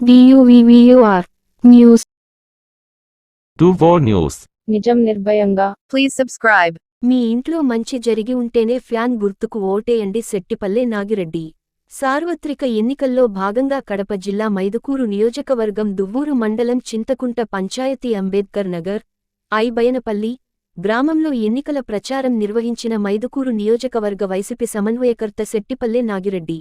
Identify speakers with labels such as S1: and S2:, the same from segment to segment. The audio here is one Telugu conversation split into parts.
S1: డియువివియుఆర్ న్యూస్
S2: News.
S3: నిజం నిర్భయంగా
S4: Please subscribe.
S5: మీ ఇంట్లో మంచి జరిగి ఉంటేనే ఫ్యాన్ గుర్తుకు ఓటేయండి శెట్టిపల్లె నాగిరెడ్డి సార్వత్రిక ఎన్నికల్లో భాగంగా కడప జిల్లా మైదుకూరు నియోజకవర్గం దువ్వూరు మండలం చింతకుంట పంచాయతీ అంబేద్కర్ నగర్ ఐబయనపల్లి గ్రామంలో ఎన్నికల ప్రచారం నిర్వహించిన మైదుకూరు నియోజకవర్గ వైసీపీ సమన్వయకర్త శెట్టిపల్లె నాగిరెడ్డి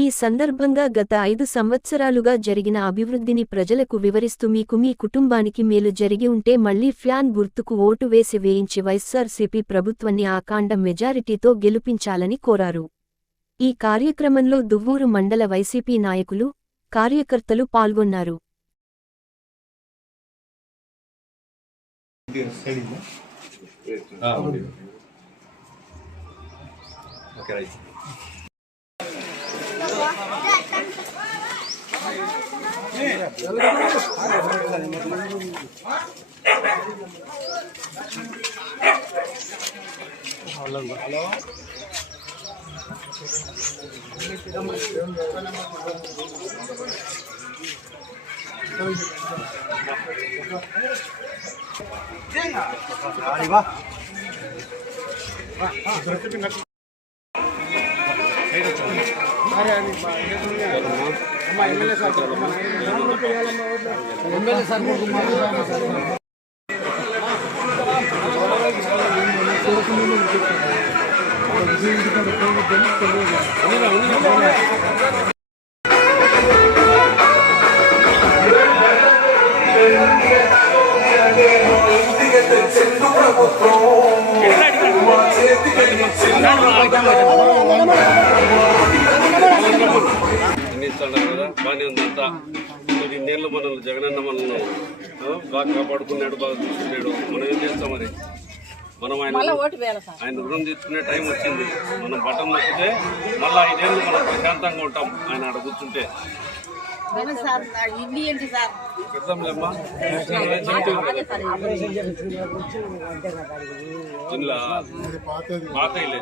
S5: ఈ సందర్భంగా గత ఐదు సంవత్సరాలుగా జరిగిన అభివృద్ధిని ప్రజలకు వివరిస్తూ మీకు మీ కుటుంబానికి మేలు జరిగి ఉంటే మళ్ళీ ఫ్యాన్ గుర్తుకు ఓటు వేసి వేయించి వైఎస్ఆర్సీపీ ప్రభుత్వాన్ని ఆకాండ మెజారిటీతో గెలుపించాలని కోరారు. ఈ కార్యక్రమంలో దువ్వూరు మండల వైసీపీ నాయకులు కార్యకర్తలు పాల్గొన్నారు. Halo.
S6: Ini చెందు ప్రభుత్వం చెందు ప్రభుత్వం ఎన్నిస్తాడు కదా? బాగానే ఉంది అంతా. మరి ఇన్నేళ్ళు మనల్ని జగనన్న మనల్ని బాగా కాపాడుకున్నాడు బాగా చూసుకున్నాడు. మనం ఏం చేస్తాం మరి? మనం ఆయన ఆయన రుణం తీసుకునే టైం వచ్చింది. మనం బటన్ నొక్కితే మళ్ళీ ఐదేళ్ళు మనం ప్రశాంతంగా ఉంటాం ఆయన ఆడ కూర్చుంటే. పెద్దాంలేమ్మా ఇలా పాతయిలే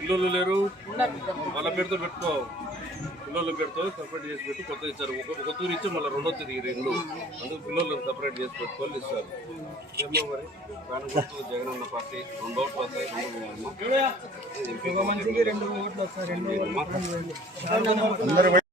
S6: పిల్లలు లేరు. వాళ్ళ పేరుతో పెట్టుకో. పిల్లల పేరుతో సపరేట్ చేసి పెట్టి కొత్త ఇచ్చారు. ఒక ఒక తూరు ఇచ్చి మళ్ళీ రెండో తూరు ఈ రెండు. అందుకు పిల్లలు సపరేట్ చేసి పెట్టుకోవాలి ఇస్తారు. ఏమో మరి దాని గుర్తు జగన్ అన్న పార్టీ రెండు ఓట్లు వస్తాయి రెండు
S7: ఓట్లు.